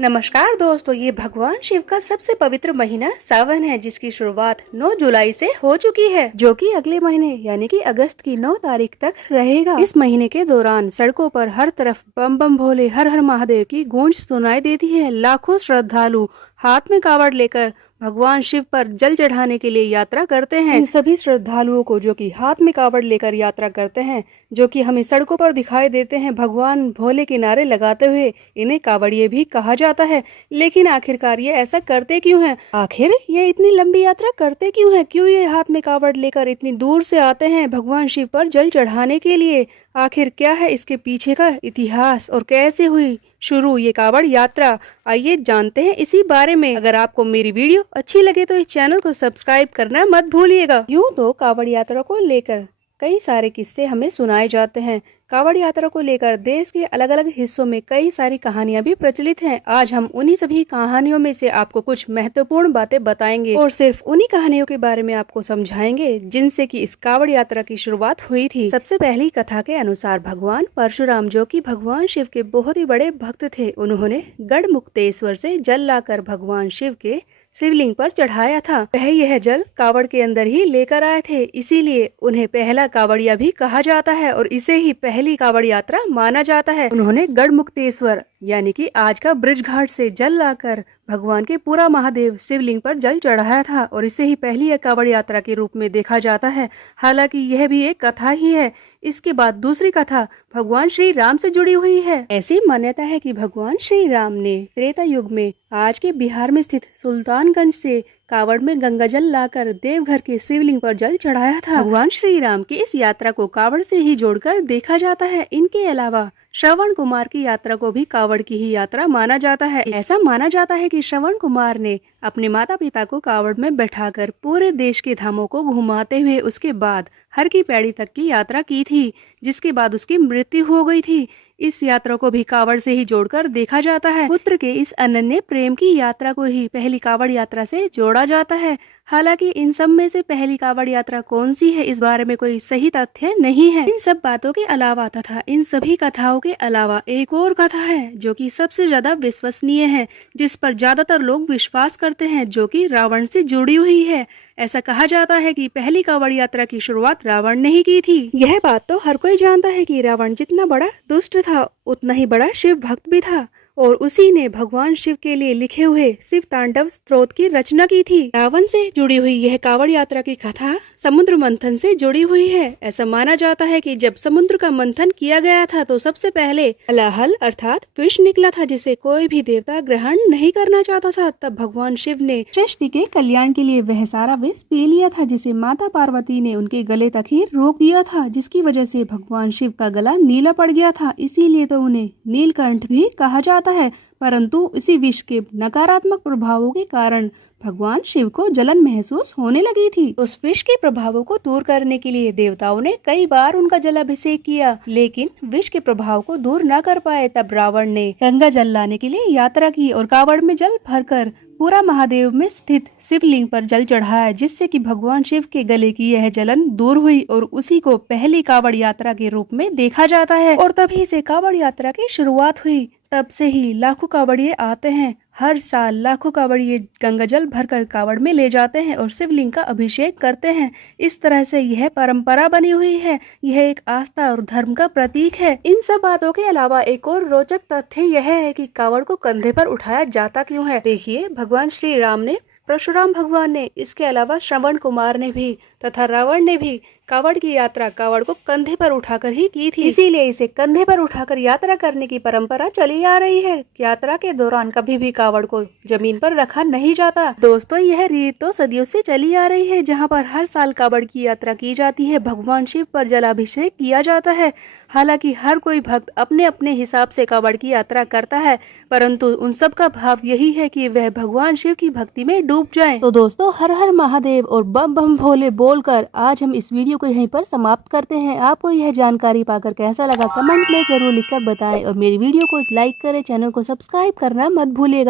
नमस्कार दोस्तों, ये भगवान शिव का सबसे पवित्र महीना सावन है, जिसकी शुरुआत 9 जुलाई से हो चुकी है, जो कि अगले महीने यानी कि अगस्त की 9 तारीख तक रहेगा। इस महीने के दौरान सड़कों पर हर तरफ बम बम भोले हर हर महादेव की गूंज सुनाई देती है। लाखों श्रद्धालु हाथ में कावड़ लेकर भगवान शिव पर जल चढ़ाने के लिए यात्रा करते हैं। इन सभी श्रद्धालुओं को जो कि हाथ में कावड़ लेकर यात्रा करते हैं, जो कि हमें सड़कों पर दिखाई देते हैं भगवान भोले के नारे लगाते हुए, इन्हें कावड़िए भी कहा जाता है। लेकिन आखिरकार ये ऐसा करते क्यों हैं? आखिर ये इतनी लंबी यात्रा करते क्यों हैं? क्यों ये हाथ में कावड़ लेकर इतनी दूर से आते हैं भगवान शिव पर जल चढ़ाने के लिए? आखिर क्या है इसके पीछे का इतिहास और कैसे हुई शुरू ये कावड़ यात्रा? आइए जानते हैं इसी बारे में। अगर आपको मेरी वीडियो अच्छी लगे तो इस चैनल को सब्सक्राइब करना मत भूलिएगा। यूँ तो कावड़ यात्रा को लेकर कई सारे किस्से हमें सुनाए जाते हैं। कावड़ यात्रा को लेकर देश के अलग अलग हिस्सों में कई सारी कहानियां भी प्रचलित हैं। आज हम उन्हीं सभी कहानियों में से आपको कुछ महत्वपूर्ण बातें बताएंगे और सिर्फ उन्हीं कहानियों के बारे में आपको समझाएंगे जिनसे कि इस कावड़ यात्रा की शुरुआत हुई थी। सबसे पहली कथा के अनुसार भगवान परशुराम, जो कि भगवान शिव के बहुत ही बड़े भक्त थे, उन्होंने गढ़मुक्तेश्वर से जल लाकर भगवान शिव के शिवलिंग पर चढ़ाया था। वह यह जल कावड़ के अंदर ही लेकर आए थे, इसीलिए उन्हें पहला कावड़िया भी कहा जाता है और इसे ही पहली कावड़ यात्रा माना जाता है। उन्होंने गढ़मुक्तेश्वर यानी कि आज का ब्रिज घाट से जल लाकर भगवान के पूरा महादेव शिवलिंग पर जल चढ़ाया था और इसे ही पहली कावड़ यात्रा के रूप में देखा जाता है। हालांकि यह भी एक कथा ही है। इसके बाद दूसरी कथा भगवान श्री राम से जुड़ी हुई है। ऐसी मान्यता है कि भगवान श्री राम ने त्रेता युग में आज के बिहार में स्थित सुल्तानगंज से कावड़ में गंगा जल लाकर देवघर के शिवलिंग पर जल चढ़ाया था। भगवान श्री राम की इस यात्रा को कावड़ से ही जोड़कर देखा जाता है। इनके अलावा श्रवण कुमार की यात्रा को भी कावड़ की ही यात्रा माना जाता है। ऐसा माना जाता है कि श्रवण कुमार ने अपने माता पिता को कावड़ में बैठाकर पूरे देश के धामों को घुमाते हुए उसके बाद हर की पैड़ी तक की यात्रा की थी, जिसके बाद उसकी मृत्यु हो गई थी। इस यात्रा को भी कावड़ से ही जोड़कर देखा जाता है। पुत्र के इस अनन्य प्रेम की यात्रा को ही पहली कावड़ यात्रा से जोड़ा जाता है। हालांकि इन सब में से पहली कावड़ यात्रा कौन सी है, इस बारे में कोई सही तथ्य नहीं है। इन सब बातों के अलावा तथा इन सभी कथाओं के अलावा एक और कथा है जो कि सबसे ज्यादा विश्वसनीय है, जिस पर ज्यादातर लोग विश्वास करते हैं, जो कि रावण से जुड़ी हुई है। ऐसा कहा जाता है कि पहली कावड़ यात्रा की शुरुआत रावण ने ही की थी। यह बात तो हर कोई जानता है कि रावण जितना बड़ा दुष्ट था, उतना ही बड़ा शिव भक्त भी था और उसी ने भगवान शिव के लिए लिखे हुए शिव तांडव स्तोत्र की रचना की थी। रावण से जुड़ी हुई यह कावड़ यात्रा की कथा समुद्र मंथन से जुड़ी हुई है। ऐसा माना जाता है कि जब समुद्र का मंथन किया गया था तो सबसे पहले हलाहल अर्थात विष निकला था, जिसे कोई भी देवता ग्रहण नहीं करना चाहता था। तब भगवान शिव ने सृष्टि के कल्याण के लिए वह सारा विष पी लिया था, जिसे माता पार्वती ने उनके गले तक ही रोक दिया था, जिसकी वजह से भगवान शिव का गला नीला पड़ गया था। इसीलिए तो उन्हें नीलकंठ भी कहा जाता है। परंतु इसी विष के नकारात्मक प्रभावों के कारण भगवान शिव को जलन महसूस होने लगी थी। उस विष के प्रभावों को दूर करने के लिए देवताओं ने कई बार उनका जलाभिषेक किया, लेकिन विष के प्रभाव को दूर न कर पाए। तब रावण ने गंगा जल लाने के लिए यात्रा की और कावड़ में जल भरकर पूरा महादेव में स्थित शिवलिंग पर जल चढ़ाया, जिससे कि भगवान शिव के गले की यह जलन दूर हुई और उसी को पहली कावड़ यात्रा के रूप में देखा जाता है। और तभी से कावड़ यात्रा की शुरुआत हुई। तब से ही लाखों कावड़िए आते हैं। हर साल लाखों कावड़िए गंगा जल भरकर कावड़ में ले जाते हैं और शिवलिंग का अभिषेक करते हैं। इस तरह से यह परंपरा बनी हुई है। यह एक आस्था और धर्म का प्रतीक है। इन सब बातों के अलावा एक और रोचक तथ्य यह है कि कावड़ को कंधे पर उठाया जाता क्यों है। देखिए, भगवान श्री राम ने, परशुराम भगवान ने, इसके अलावा श्रवण कुमार ने भी तथा रावण ने भी कावड़ की यात्रा कावड़ को कंधे पर उठाकर ही की थी। इसीलिए इसे कंधे पर उठाकर यात्रा करने की परंपरा चली आ रही है। यात्रा के दौरान कभी भी कावड़ को जमीन पर रखा नहीं जाता। दोस्तों, यह रीत तो सदियों से चली आ रही है, जहां पर हर साल कावड़ की यात्रा की जाती है, भगवान शिव पर जलाभिषेक किया जाता है। हालांकि हर कोई भक्त अपने अपने हिसाब से कावड़ की यात्रा करता है, परंतु उन सब का भाव यही है कि वह भगवान शिव की भक्ति में डूब जाए। तो दोस्तों, हर हर महादेव और बम बम भोले बोलकर आज हम इस वीडियो को यहीं पर समाप्त करते हैं। आपको यह जानकारी पाकर कैसा लगा कमेंट में जरूर लिखकर बताएं और मेरी वीडियो को लाइक करें, चैनल को सब्सक्राइब करना मत भूलिएगा।